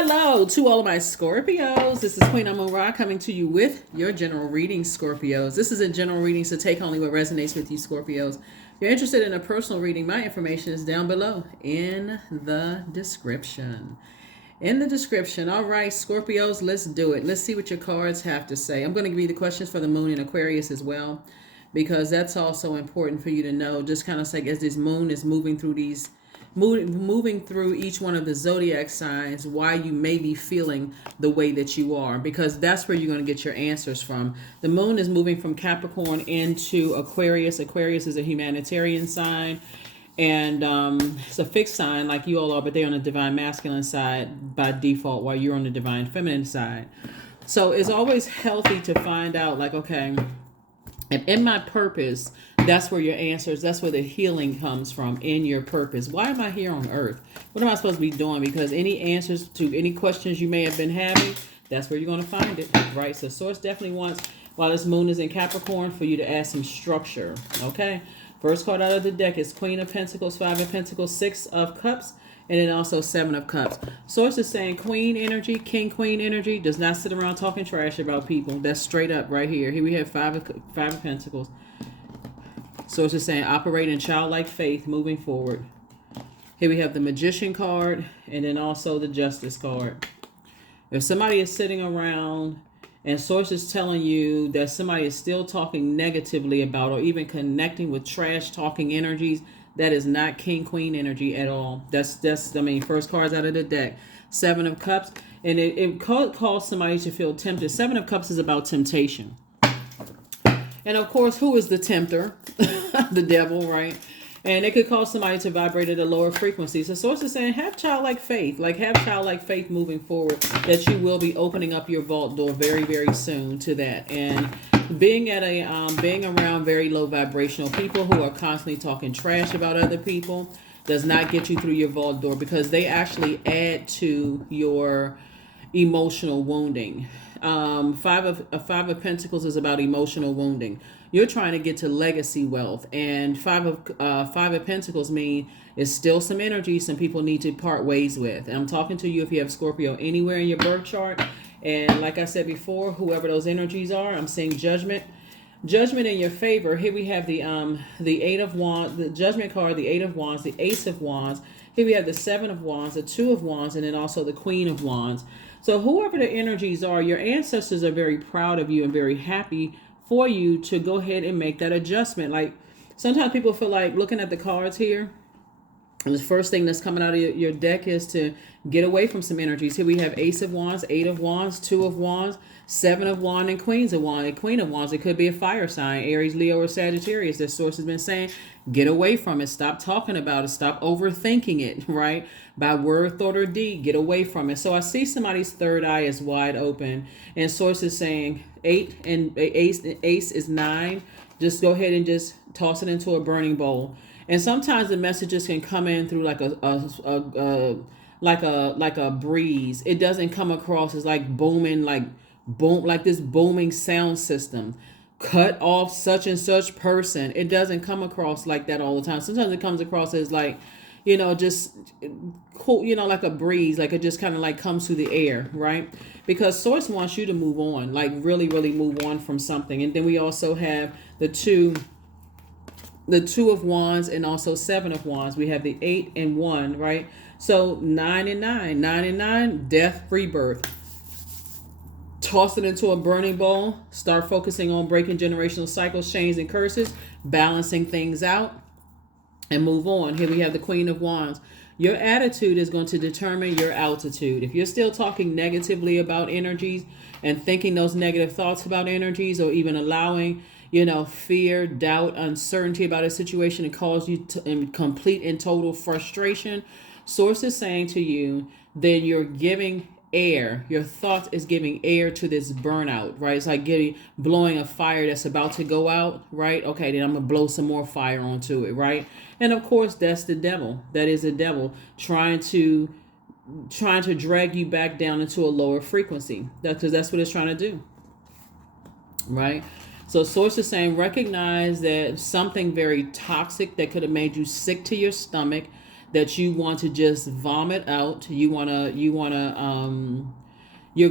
Hello to all of my Scorpios. This is Queen Amun Ra coming to you with your general reading, Scorpios. This is a general reading, so take only what resonates with you, Scorpios. If you're interested in a personal reading, my information is down below in the description. In the description. All right, Scorpios, let's do it. Let's see what your cards have to say. I'm going to give you the questions for the moon in Aquarius as well, because that's also important for you to know. Just kind of like as this moon is moving through each one of the zodiac signs, why you may be feeling the way that you are, because that's where you're going to get your answers from. The moon is moving from Capricorn into Aquarius. Aquarius is a humanitarian sign, and it's a fixed sign like you all are, but they're on the divine masculine side by default, while you're on the divine feminine side. So it's always healthy to find out, like, okay, and in my purpose, that's where your answers, that's where the healing comes from, in your purpose. Why am I here on earth? What am I supposed to be doing? Because any answers to any questions you may have been having, that's where you're going to find it, right? So source definitely wants, while this moon is in Capricorn, for you to add some structure, okay? First card out of the deck is Queen of Pentacles, Five of Pentacles, Six of Cups, and then also Seven of Cups. Source is saying Queen energy, King Queen energy, does not sit around talking trash about people. That's straight up right here. Here we have Five of Pentacles. Source is saying operate in childlike faith moving forward. Here we have the Magician card, and then also the Justice card. If somebody is sitting around and source is telling you that somebody is still talking negatively about, or even connecting with trash talking energies, that is not King Queen energy at all. That's first cards out of the deck. Seven of Cups, and it calls somebody to feel tempted. Seven of Cups is about temptation. And of course, who is the tempter? The devil, right? And it could cause somebody to vibrate at a lower frequency. So source is saying have childlike faith. Like, have childlike faith moving forward, that you will be opening up your vault door very, very soon to that. And being around very low vibrational people who are constantly talking trash about other people does not get you through your vault door, because they actually add to your emotional wounding. Five of Pentacles is about emotional wounding. You're trying to get to legacy wealth, and Five of Pentacles mean it's still some energy some people need to part ways with. And I'm talking to you if you have Scorpio anywhere in your birth chart. And like I said before, whoever those energies are, I'm seeing judgment in your favor. Here we have the Eight of Wands, the Judgment card, the Eight of Wands, the Ace of Wands. Here we have the Seven of Wands, the Two of Wands, and then also the Queen of Wands. So whoever the energies are, your ancestors are very proud of you and very happy for you to go ahead and make that adjustment. Like, sometimes people feel like, looking at the cards here, and the first thing that's coming out of your deck is to get away from some energies. Here we have Ace of Wands, Eight of Wands, Two of Wands, Seven of Wands, and Queens of Wands. And Queen of Wands, it could be a fire sign, Aries, Leo, or Sagittarius. This source has been saying, get away from it. Stop talking about it. Stop overthinking it, right? By word, thought, or deed, get away from it. So I see somebody's third eye is wide open. And source is saying Ace is 9. Just go ahead and just toss it into a burning bowl. And sometimes the messages can come in through like a breeze. It doesn't come across as like booming, like this booming sound system. Cut off such and such person. It doesn't come across like that all the time. Sometimes it comes across as like, just cool, like a breeze, like it just kind of like comes through the air, right? Because source wants you to move on, like really, really move on from something. And then we also have the two of Wands, and also Seven of Wands. We have the 8 and 1, right? So 9 and 9, death, rebirth. Toss it into a burning bowl. Start focusing on breaking generational cycles, chains, and curses, balancing things out, and move on. Here we have the Queen of Wands. Your attitude is going to determine your altitude. If you're still talking negatively about energies and thinking those negative thoughts about energies, or even allowing fear, doubt, uncertainty about a situation, and cause you to in complete and total frustration, source is saying to you, then you're giving air. Your thought is giving air to this burnout, right? It's like blowing a fire that's about to go out, right? Okay, then I'm gonna blow some more fire onto it, right? And of course, that's the devil. That is the devil trying to drag you back down into a lower frequency. That's what it's trying to do, right? So source is saying recognize that something very toxic that could have made you sick to your stomach, that you want to just vomit out. You're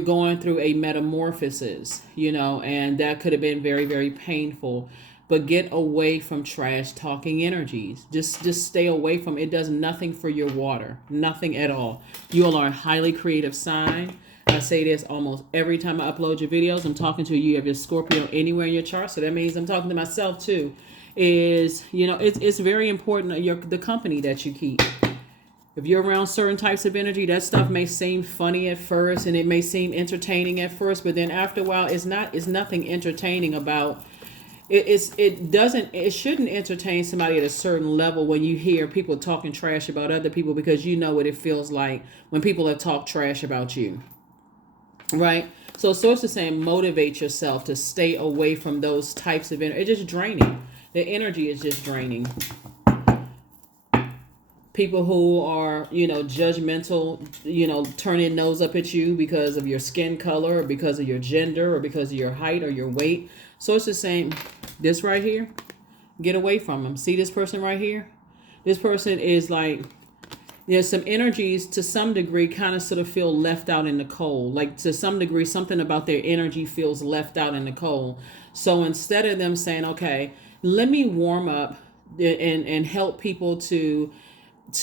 going through a metamorphosis, and that could have been very, very painful. But get away from trash talking energies. Just stay away from it. It does nothing for your water. Nothing at all. You all are a highly creative sign. I say this almost every time I upload your videos. I'm talking to you. You have your Scorpio anywhere in your chart. So that means I'm talking to myself too. It's very important, the company that you keep. If you're around certain types of energy, that stuff may seem funny at first and it may seem entertaining at first, but then after a while it's nothing entertaining about it shouldn't entertain somebody at a certain level when you hear people talking trash about other people, because you know what it feels like when people have talked trash about you. Right? So source is saying motivate yourself to stay away from those types of energy. It's just draining. The energy is just draining. People who are, judgmental, turn their nose up at you because of your skin color or because of your gender or because of your height or your weight. So it's just saying this right here, get away from them. See this person right here? This person is like, there's some energies to some degree kind of sort of feel left out in the cold. Like to some degree, something about their energy feels left out in the cold. So instead of them saying, okay, let me warm up and help people to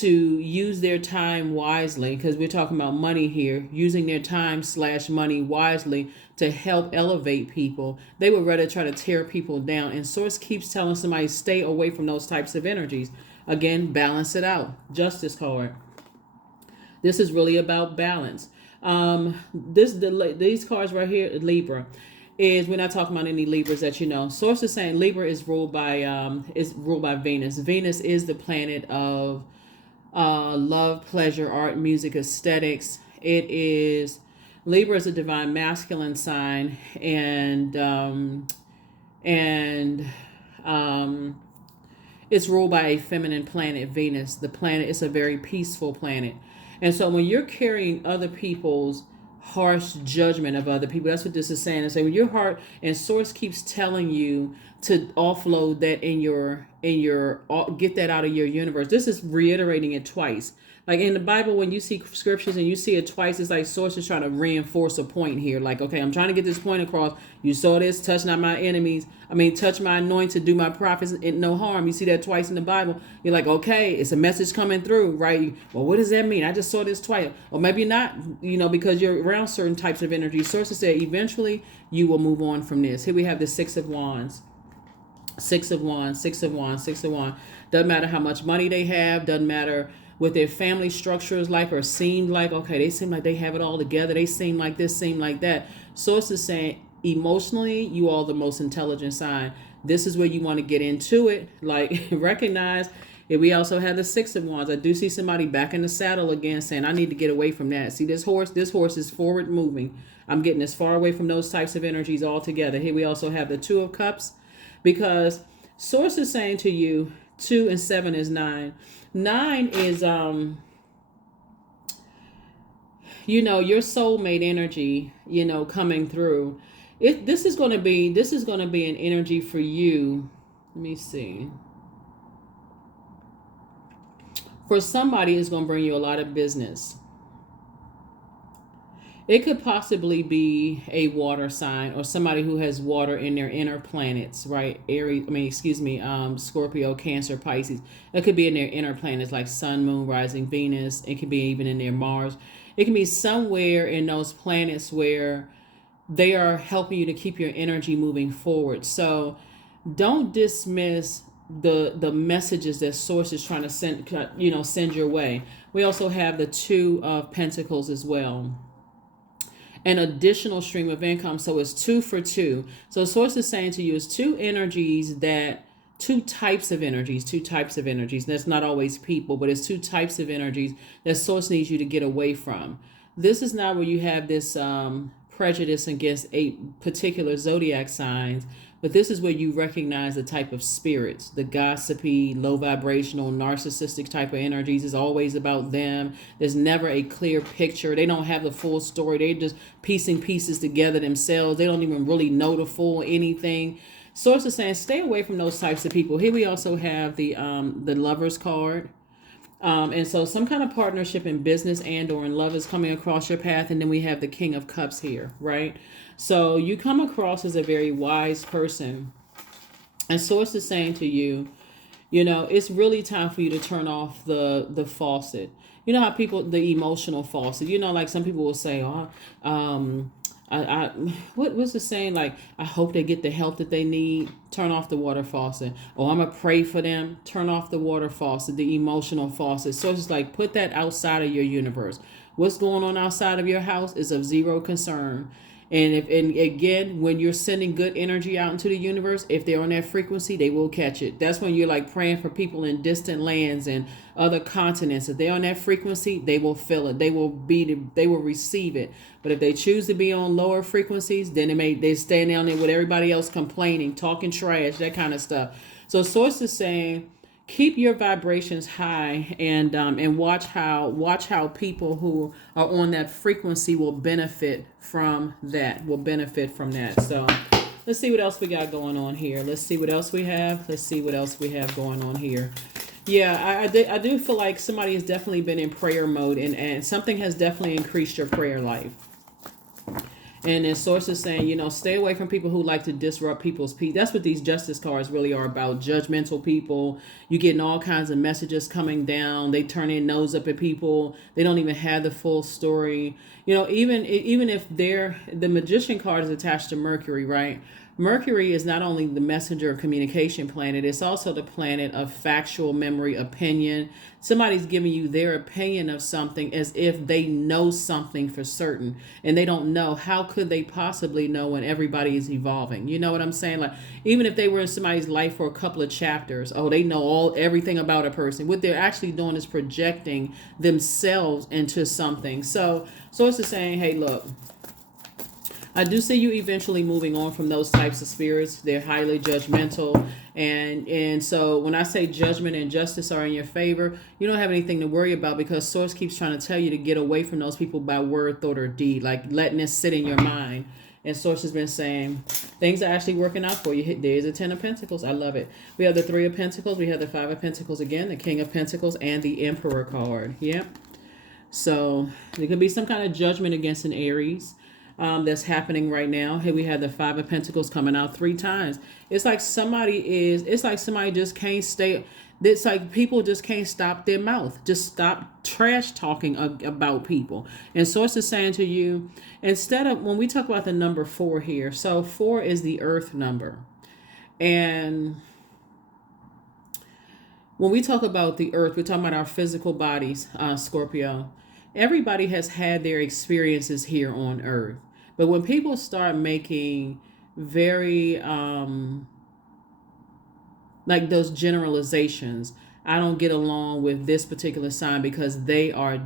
use their time wisely, because we're talking about money here, using their time / money wisely to help elevate people, they would rather try to tear people down. And source keeps telling somebody stay away from those types of energies. Again, balance it out. Justice card. This is really about balance. These cards right here, Libra, we're not talking about any Libras that you know. Source is saying Libra is ruled by Venus. Venus is the planet of love, pleasure, art, music, aesthetics. Libra is a divine masculine sign, and it's ruled by a feminine planet, Venus. The planet is a very peaceful planet. And so when you're carrying other people's harsh judgment of other people, that's what this is saying. And so when your heart and source keeps telling you to offload that get that out of your universe. This is reiterating it twice. Like in the Bible, when you see scriptures and you see it twice, it's like source is trying to reinforce a point here. Like, okay, I'm trying to get this point across. You saw this, touch not my enemies. Touch my anointed, do my prophets no harm. You see that twice in the Bible. You're like, okay, it's a message coming through, right? Well, what does that mean? I just saw this twice. Or maybe not, because you're around certain types of energy. Sources say eventually you will move on from this. Here we have the Six of Wands. Six of Wands, Six of Wands, Six of Wands. Doesn't matter how much money they have. Doesn't matter what their family structure is like or seemed like. Okay, they seem like they have it all together. They seem like this, seem like that. Source is saying emotionally, you are the most intelligent sign. This is where you want to get into it. Like recognize that we also have the Six of Wands. I do see somebody back in the saddle again saying, I need to get away from that. See this horse is forward moving. I'm getting as far away from those types of energies altogether. Here we also have the Two of Cups, because source is saying to you, 2 and 7 is 9. 9 is your soulmate energy, coming through. This is going to be an energy for you. Let me see. For somebody, it's going to bring you a lot of business. It could possibly be a water sign or somebody who has water in their inner planets, right? Scorpio, Cancer, Pisces. It could be in their inner planets like Sun, Moon, Rising, Venus. It could be even in their Mars. It can be somewhere in those planets where they are helping you to keep your energy moving forward. So don't dismiss the messages that source is trying to send your way. We also have the Two of Pentacles as well. An additional stream of income. So it's 2 for 2. So source is saying to you is two types of energies. That's not always people, but it's two types of energies that source needs you to get away from. This is not where you have this prejudice against a particular zodiac signs, but this is where you recognize the type of spirits, the gossipy, low vibrational, narcissistic type of energies is always about them. There's never a clear picture. They don't have the full story. They're just piecing pieces together themselves. They don't even really know the full anything. Source is saying stay away from those types of people. Here we also have the Lovers card. And so some kind of partnership in business and or in love is coming across your path. And then we have the King of Cups here, right? So you come across as a very wise person. And Source is saying to you, it's really time for you to turn off the faucet. You know how people, the emotional faucet, like some people will say, oh, I what's the saying? Like, I hope they get the help that they need. Turn off the water faucet. Oh, I'm gonna pray for them. Turn off the water faucet, the emotional faucet. So it's like, put that outside of your universe. What's going on outside of your house is of zero concern. And again, when you're sending good energy out into the universe, if they're on that frequency, they will catch it. That's when you're like praying for people in distant lands and other continents. If they're on that frequency, they will feel it. They will receive it. But if they choose to be on lower frequencies, then they stand down there with everybody else complaining, talking trash, that kind of stuff. So Source is saying, keep your vibrations high, and watch how people who are on that frequency will benefit from that. So let's see what else we got going on here. Let's see what else we have going on here. Yeah, I do feel like somebody has definitely been in prayer mode, and something has definitely increased your prayer life. And then Source is saying, stay away from people who like to disrupt people's peace. That's what these justice cards really are about. Judgmental people. You're getting all kinds of messages coming down. They turn their nose up at people. They don't even have the full story. Even if the Magician card is attached to Mercury, right? Mercury is not only the messenger of communication planet, it's also the planet of factual memory, opinion. Somebody's giving you their opinion of something as if they know something for certain, and they don't know. How could they possibly know when everybody is evolving? You know what I'm saying? Like, even if they were in somebody's life for a couple of chapters, they know everything about a person. What they're actually doing is projecting themselves into something. So it's just saying, hey, look, I do see you eventually moving on from those types of spirits. They're highly judgmental. And so when I say judgment and justice are in your favor, you don't have anything to worry about, because Source keeps trying to tell you to get away from those people by word, thought, or deed, like letting this sit in your mind. And Source has been saying things are actually working out for you. There's a 10 of Pentacles. I love it. We have the 3 of Pentacles. We have the 5 of Pentacles again, the King of Pentacles, and the Emperor card. Yep. So there could be some kind of judgment against an Aries. That's happening right now. Here we have the 5 of Pentacles coming out 3 times. It's like somebody just can't stay. It's like people just can't stop their mouth. Just stop trash talking about people. And Source is saying to you, instead of, when we talk about the number 4 here, so 4 is the earth number. And when we talk about the earth, we're talking about our physical bodies, Scorpio. Everybody has had their experiences here on earth. But when people start making very, like those generalizations, I don't get along with this particular sign because they are ...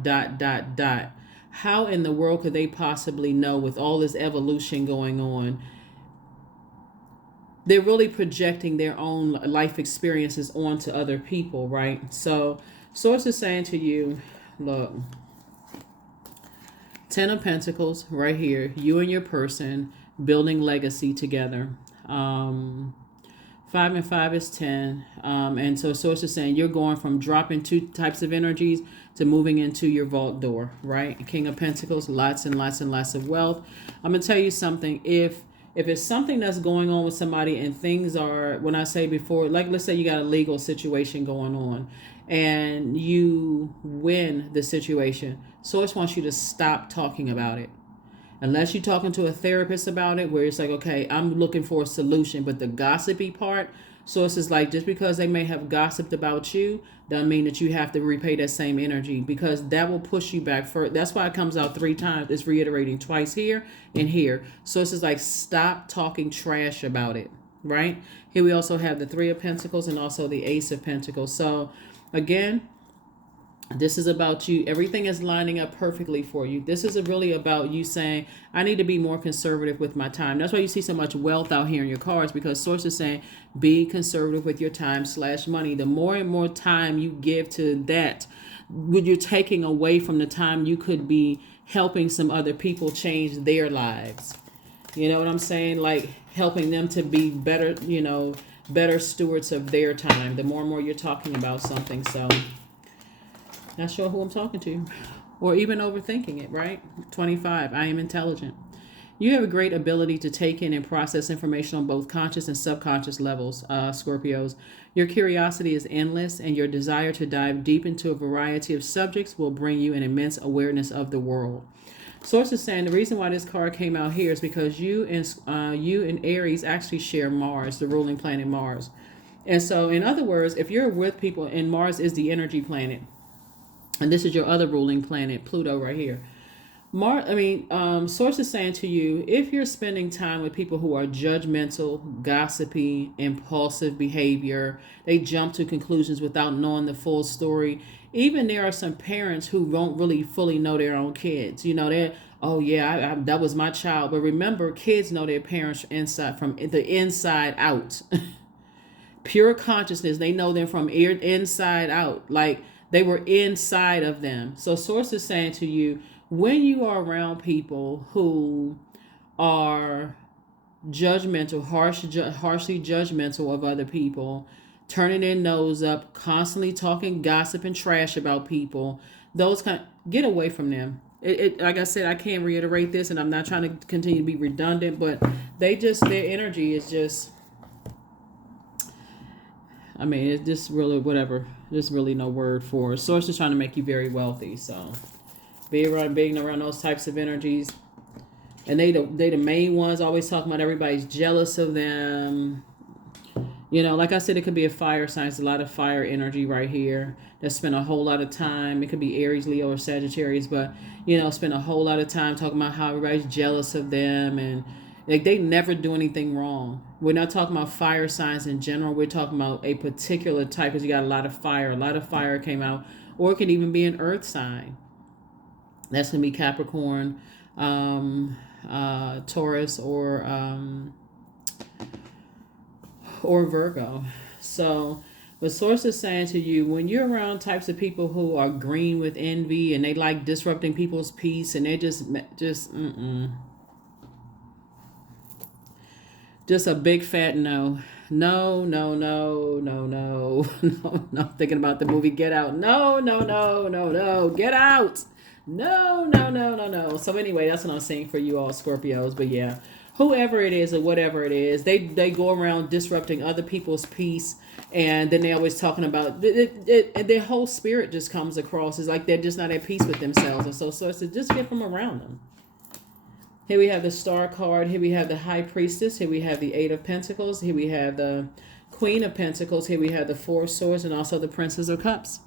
How in the world could they possibly know, with all this evolution going on? They're really projecting their own life experiences onto other people, right? So Source is saying to you, look, 10 of Pentacles right here, you and your person building legacy together. 5 and 5 is 10. And so Source is saying you're going from dropping 2 types of energies to moving into your vault door, right? King of Pentacles, lots and lots and lots of wealth. I'm going to tell you something. If it's something that's going on with somebody and things are, when I say before, like let's say you got a legal situation going on and you win the situation, Source wants you to stop talking about it. Unless you're talking to a therapist about it, where it's like, okay, I'm looking for a solution. But the gossipy part, Source is like, just because they may have gossiped about you, doesn't mean that you have to repay that same energy, because that will push you back further. That's why it comes out 3 times. It's reiterating twice here and here. Source is like, stop talking trash about it, right? Here we also have the 3 of Pentacles and also the Ace of Pentacles. So again, this is about you. Everything is lining up perfectly for you. This is really about you saying, I need to be more conservative with my time. That's why you see so much wealth out here in your cards, because Source is saying, be conservative with your time / money. The more and more time you give to that, when you're taking away from the time you could be helping some other people change their lives. You know what I'm saying? Like helping them to be better, better stewards of their time. The more and more you're talking about something. So Not sure who I'm talking to, or even overthinking it, right? 25, I am intelligent. You have a great ability to take in and process information on both conscious and subconscious levels, Scorpios. Your curiosity is endless, and your desire to dive deep into a variety of subjects will bring you an immense awareness of the world. Source is saying the reason why this card came out here is because you and Aries actually share Mars, the ruling planet Mars. And so, in other words, if you're with people, and Mars is the energy planet, and this is your other ruling planet, Pluto, right here. Source is saying to you, if you're spending time with people who are judgmental, gossipy, impulsive behavior, they jump to conclusions without knowing the full story. Even there are some parents who don't really fully know their own kids. You know, they're, oh yeah, that was my child. But remember, kids know their parents from the inside out. Pure consciousness, they know them from inside out. Like they were inside of them. So Source is saying to you, when you are around people who are judgmental, harshly judgmental of other people, turning their nose up, constantly talking gossip and trash about people, get away from them. Like I said, I can't reiterate this, and I'm not trying to continue to be redundant, but their energy is just, it's just really whatever. There's really no word for it. Source is trying to make you very wealthy, so being around those types of energies. And they the main ones, always talking about everybody's jealous of them. You know, like I said, it could be a fire sign. It's a lot of fire energy right here. That spend a whole lot of time. It could be Aries, Leo, or Sagittarius, but spend a whole lot of time talking about how everybody's jealous of them, and like they never do anything wrong. We're not talking about fire signs in general. We're talking about a particular type, because you got a lot of fire. A lot of fire came out, or it could even be an earth sign. That's going to be Capricorn, Taurus, or Virgo. So what Source is saying to you, when you're around types of people who are green with envy and they like disrupting people's peace, and they're just a big fat no. No, no, no, no, no, no, no. I'm thinking about the movie Get Out. No, no, no, no, no. Get out. No, no, no, no, no. So anyway, that's what I'm saying for you all Scorpios. But yeah, whoever it is or whatever it is, they go around disrupting other people's peace, and then they're always talking about their whole spirit just comes across as like they're just not at peace with themselves. And so it's to just get from around them. Here we have the Star card. Here we have the High Priestess. Here we have the Eight of Pentacles. Here we have the Queen of Pentacles. Here we have the Four of Swords, and also the Princess of Cups.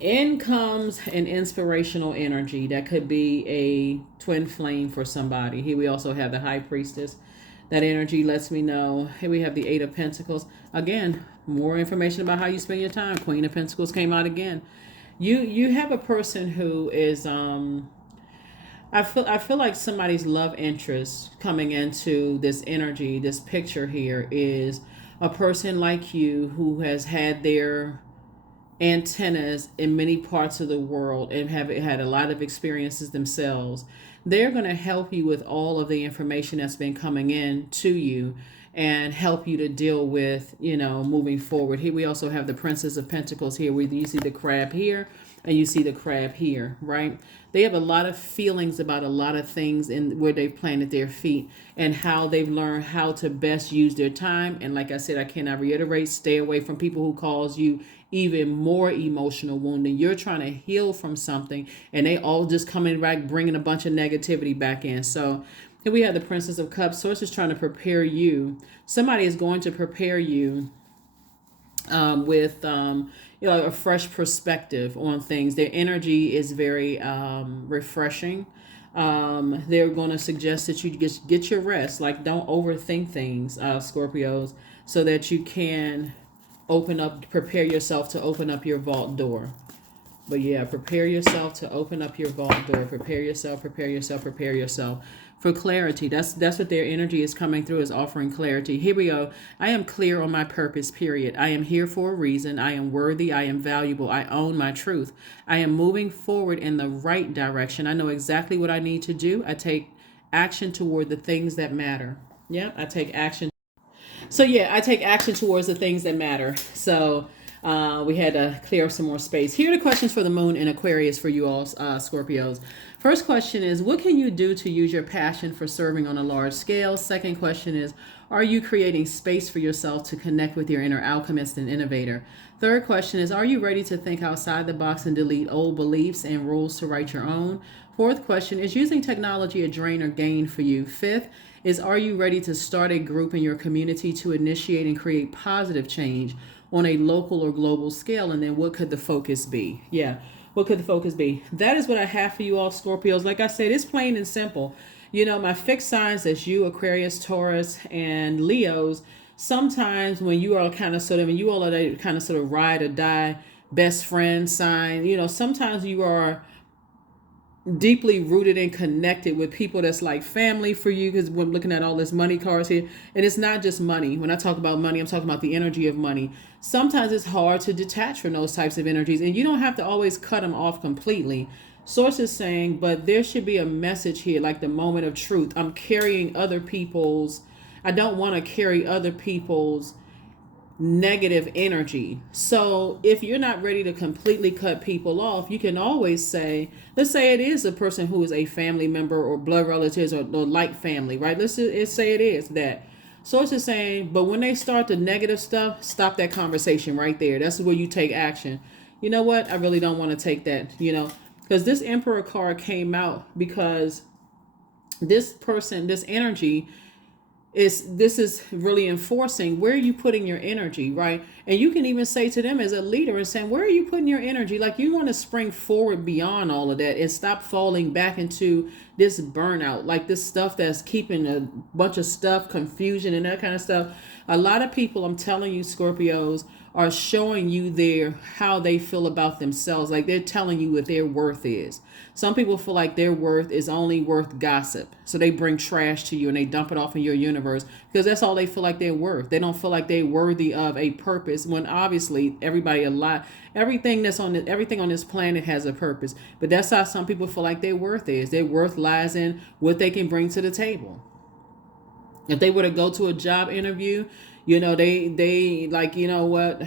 In comes an inspirational energy that could be a twin flame for somebody. Here we also have the High Priestess. That energy lets me know. Here we have the Eight of Pentacles. Again, more information about how you spend your time. Queen of Pentacles came out again. You have a person who is I feel like somebody's love interest coming into this energy, this picture here, is a person like you who has had their antennas in many parts of the world and have had a lot of experiences themselves. They're going to help you with all of the information that's been coming in to you and help you to deal with, moving forward. Here we also have the Princess of Pentacles here, where you see the crab here and you see the crab here, right? They have a lot of feelings about a lot of things in where they've planted their feet and how they've learned how to best use their time. And like I said, I cannot reiterate, stay away from people who cause you even more emotional wounding. You're trying to heal from something and they all just coming back, bringing a bunch of negativity back in. So here we have the Princess of Cups. Source is trying to prepare you. Somebody is going to prepare you with a fresh perspective on things. Their energy is very refreshing. They're going to suggest that you get your rest. Like, don't overthink things, Scorpios, so that you can prepare yourself to open up your vault door. But yeah, prepare yourself to open up your vault door. Prepare yourself for clarity. That's what their energy is coming through, is offering clarity. Here we go. I am clear on my purpose, period. I am here for a reason. I am worthy. I am valuable. I own my truth. I am moving forward in the right direction. I know exactly what I need to do. I take action toward the things that matter. Yeah, I take action. So yeah, I take action towards the things that matter. So We had to clear up some more space. Here are the questions for the moon in Aquarius for you all, Scorpios. First question is, what can you do to use your passion for serving on a large scale? Second question is, are you creating space for yourself to connect with your inner alchemist and innovator? Third question is, are you ready to think outside the box and delete old beliefs and rules to write your own? Fourth question is, using technology a drain or gain for you? Fifth is, are you ready to start a group in your community to initiate and create positive change on a local or global scale? And then what could the focus be? Yeah. What could the focus be? That is what I have for you all, Scorpios. Like I said, it's plain and simple. You know, my fixed signs, that's you, Aquarius, Taurus, and Leos. Sometimes when you are kind of sort of, and you all are that kind of sort of ride or die best friend sign, you know, sometimes you are deeply rooted and connected with people that's like family for you, because we're looking at all this money cards here, and it's not just money. When I talk about money, I'm talking about the energy of money. Sometimes it's hard to detach from those types of energies, and you don't have to always cut them off completely. Source is saying, but there should be a message here, like the moment of truth. I'm carrying other people's, I don't want to carry other people's negative energy. So if you're not ready to completely cut people off, you can always say, let's say it is a person who is a family member or blood relatives or like family, right? Let's say it is that. Source is saying, but when they start the negative stuff, stop that conversation right there. That's where you take action. You know what? I really don't want to take that, you know, because this Emperor card came out because this person, this energy, this is really enforcing where are you putting your energy, right? And you can even say to them as a leader and saying, where are you putting your energy? Like, you want to spring forward beyond all of that and stop falling back into this burnout, like this stuff that's keeping a bunch of stuff, confusion and that kind of stuff. A lot of people, I'm telling you, Scorpios, are showing you how they feel about themselves. Like, they're telling you what their worth is. Some people feel like their worth is only worth gossip. So they bring trash to you and they dump it off in your universe because that's all they feel like they're worth. They don't feel like they're worthy of a purpose, when obviously everybody alive, everything on this planet has a purpose. But that's how some people feel like their worth is. Their worth lies in what they can bring to the table. If they were to go to a job interview, you know, they like, you know what,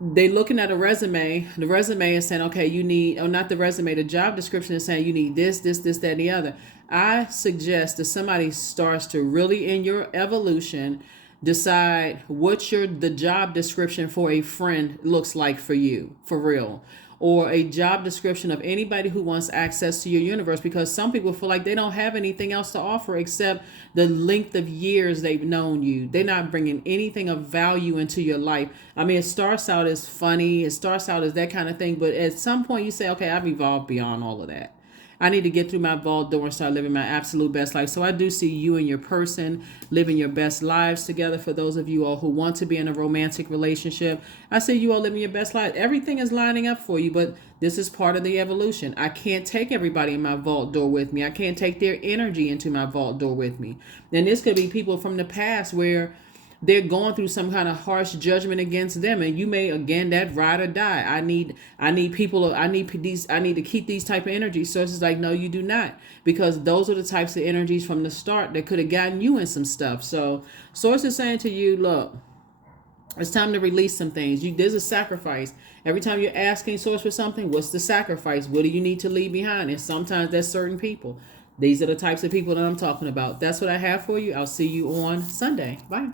they looking at a resume. The resume is saying, okay, you need, or not the resume, the job description is saying you need this, that, and the other. I suggest that somebody starts to really, in your evolution, decide what the job description for a friend looks like for you, for real. Or a job description of anybody who wants access to your universe, because some people feel like they don't have anything else to offer except the length of years they've known you. They're not bringing anything of value into your life. I mean, it starts out as funny, it starts out as that kind of thing, but at some point you say, okay, I've evolved beyond all of that. I need to get through my vault door and start living my absolute best life. So I do see you and your person living your best lives together. For those of you all who want to be in a romantic relationship, I see you all living your best life. Everything is lining up for you, but this is part of the evolution. I can't take everybody in my vault door with me. I can't take their energy into my vault door with me. And this could be people from the past where they're going through some kind of harsh judgment against them, and you may, again, that ride or die. I need to keep these type of energy sources. Like, no, you do not, because those are the types of energies from the start that could have gotten you in some stuff. So source is saying to you, look, it's time to release some things. There's a sacrifice. Every time you're asking source for something, what's the sacrifice? What do you need to leave behind? And sometimes that's certain people. These are the types of people that I'm talking about. That's what I have for you. I'll see you on Sunday. Bye.